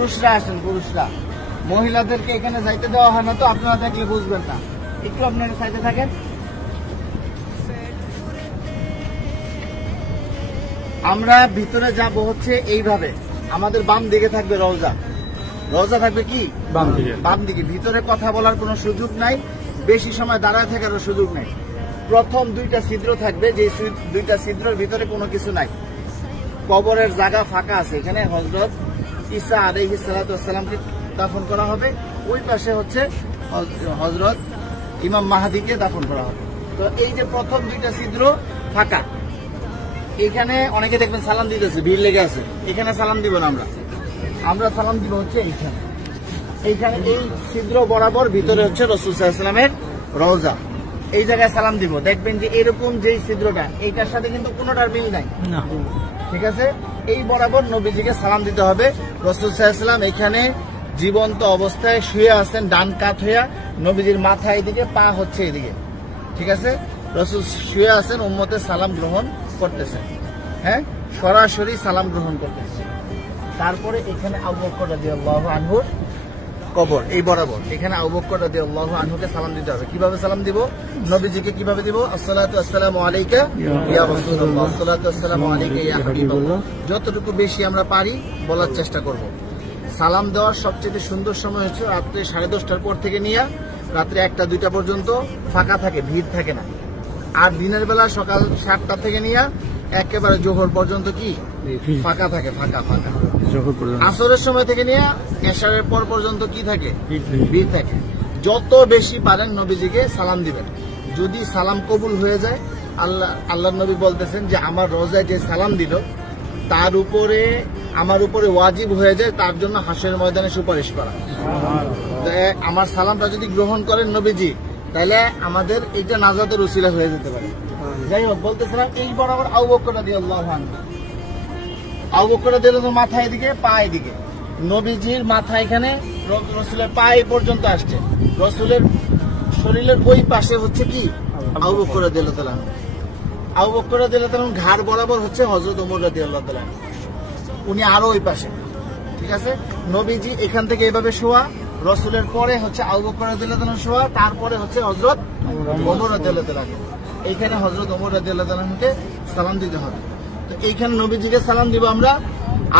পুরুষরা আসেন, পুরুষরা। মহিলাদেরকে এখানে যাইতে দেওয়া হয় না, তো আপনারা থাকলে বুঝবেন না। একটু আপনারা সাইডে থাকেন। আমরা ভিতরে যাব হচ্ছে এইভাবে। আমাদের বাম দিকে থাকবে রওজা। রওজা থাকবে কি বাম দিকে। ভিতরে কথা বলার কোনো সুযোগ নাই, বেশি সময় দাঁড়ায় থাকারও সুযোগ নাই। প্রথম দুইটা ছিদ্র থাকবে, যে দুইটা ছিদ্রের ভিতরে কোনো কিছু নাই। কবরের জায়গা ফাঁকা আছে। এখানে হযরত ঈসা আলাইহিস সালাতু ওয়াস সালামকে দাফন করা হবে। ওই পাশে হচ্ছে হযরত ইমাম মাহদিকে দাফন করা হবে। তো এই যে প্রথম দুইটা ছিদ্র ফাঁকা, এখানে অনেকে দেখবেন সালাম দিতেছে, ভিড় লেগে আছে। এখানে সালাম দিব না, আমরা সালাম দিব হচ্ছে এইখানে। এইখানে এই ছিদ্র বরাবর ভিতরে হচ্ছে রাসূল সাল্লাল্লাহু আলাইহি ওয়াসাল্লামের রওজা। এই জায়গায় সালাম দিব। দেখবেন যে এরকম যেই ছিদ্রটা, এইটার সাথে কিন্তু কোনোটার মিল নাই, ঠিক আছে? এই বরাবর নবীজিকে সালাম দিতে হবে। রাসূল সাল্লাল্লাহু আলাইহি ওয়াসাল্লাম এখানে জীবন্ত অবস্থায় শুয়ে আছেন, ডান কাত হইয়া। নবীজির মাথা এদিকে, পা হচ্ছে এদিকে, ঠিক আছে? রাসূল শুয়ে আছেন, উম্মতের সালাম গ্রহণ করতেছেন। হ্যাঁ, সরাসরি সালাম গ্রহণ করতেছে। তারপরে এখানে আবু বকর রাদিয়াল্লাহু আনহুর কবর, এই বরাবর। এখানে আবু বকর রাদিয়াল্লাহু আনহুকে সালাম দিতে হবে। কিভাবে সালাম দিব? নবীজিকে কিভাবে দিব? আসসালাতু ওয়াসসালামু আলাইকা ইয়া রাসূলুল্লাহ, আসসালাতু ওয়াসসালামু আলাইকা ইয়া হাবিবাল্লাহ। যতটুকু বেশি আমরা পারি বলার চেষ্টা করব। সালাম দেওয়ার সবচেয়ে সুন্দর সময় হচ্ছে রাত্রে 10:30টার পর থেকে নিয়ে রাত্রে 1টা-2টা পর্যন্ত ফাঁকা থাকে, ভিড় থাকে না। আর দিনের বেলা সকাল 7টা থেকে নিয়ে একেবারে জোহর পর্যন্ত কি ফাঁকা থাকে, ফাঁকা। আসরের সময় থেকে নিয়ে এশারের পর পর্যন্ত কি থাকে? ভিড় থাকে। যত বেশি পারেন নবীজিকে সালাম দিবেন। যদি সালাম কবুল হয়ে যায়, আল্লাহ নবী বলতেছেন যে আমার রওজায় যে সালাম দিল তার উপরে, আমার উপরে ওয়াজিব হয়ে যায় তার জন্য হাসরের ময়দানে সুপারিশ করা। আমার সালামটা যদি গ্রহণ করেন নবীজি, তাহলে আমাদের এটা নাজাতের উসিলা হয়ে যেতে পারে। যাই হোক, বলতেছিলাম এই বরাবর আবু বকর রাদিয়াল্লাহু আনহু। আবু বকর রাদিয়াল্লাহু আনহু মাথা এদিকে, পা এদিকে। নবীজির মাথা এখানে, রাসূলের পা এই পর্যন্ত আসছে। রাসূলের শরীরের ওই পাশে হচ্ছে কি আবু বকর রাদিয়াল্লাহু আনহু। আবু বকর রাদিয়াল্লাহু আনহু ঘাড় বরাবর হচ্ছে হযরত ওমর রাদিয়াল্লাহু আনহু। উনি আরো ওই পাশে, ঠিক আছে? নবীজি এখান থেকে এভাবে শোয়া, রাসূলের পরে হচ্ছে আবু বকর রাদিয়াল্লাহু আনহু শোয়া, তারপরে হচ্ছে হযরত ওমর রাদিয়াল্লাহু আনহু। এইখানে হযরত ওমর রাদিয়াল্লাহু আনহুকে সালাম দিতে হবে। তো এইখানে নবীজিকে সালাম দিব আমরা।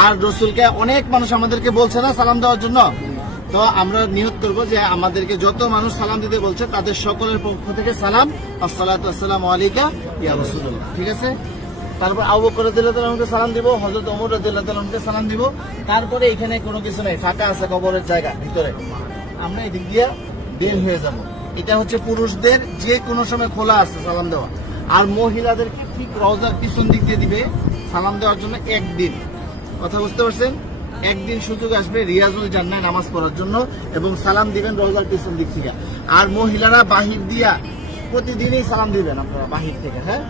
আর রাসূলকে অনেক মানুষ আমাদেরকে বলছে না সালাম দেওয়ার জন্য, তো আমরা নিয়ত করবো যে আমাদেরকে যত মানুষ সালাম দিতে বলছে তাদের সকলের পক্ষ থেকে সালাম, আসসালাতু ওয়াসসালামু আলাইকা ইয়া রাসূলুল্লাহ, ঠিক আছে? তারপর আবু বকর রাদিয়াল্লাহু আনহুকে সালাম দিব, হযরত ওমর রাদিয়াল্লাহু আনহুকে সালাম দিব। তারপরে এখানে কোনো কিছু নেই, ফাঁকা আছে কবরের জায়গা ভিতরে। আমরা এদিক দিয়ে বের হয়ে যাব। এটা হচ্ছে পুরুষদের যে কোনো সময় খোলা আছে সালাম দেওয়া। আর মহিলাদেরকে ঠিক রওজার পিছন দিক দিয়ে দিবে সালাম দেওয়ার জন্য একদিন। কথা বুঝতে পারছেন? একদিন সুযোগ আসবে রিয়াজুল জান্নাহ নামাজ পড়ার জন্য, এবং সালাম দিবেন রওজার পিছন দিক থেকে। আর মহিলারা বাহির দিয়া প্রতিদিনই সালাম দিবেন আপনারা বাহির থেকে। হ্যাঁ।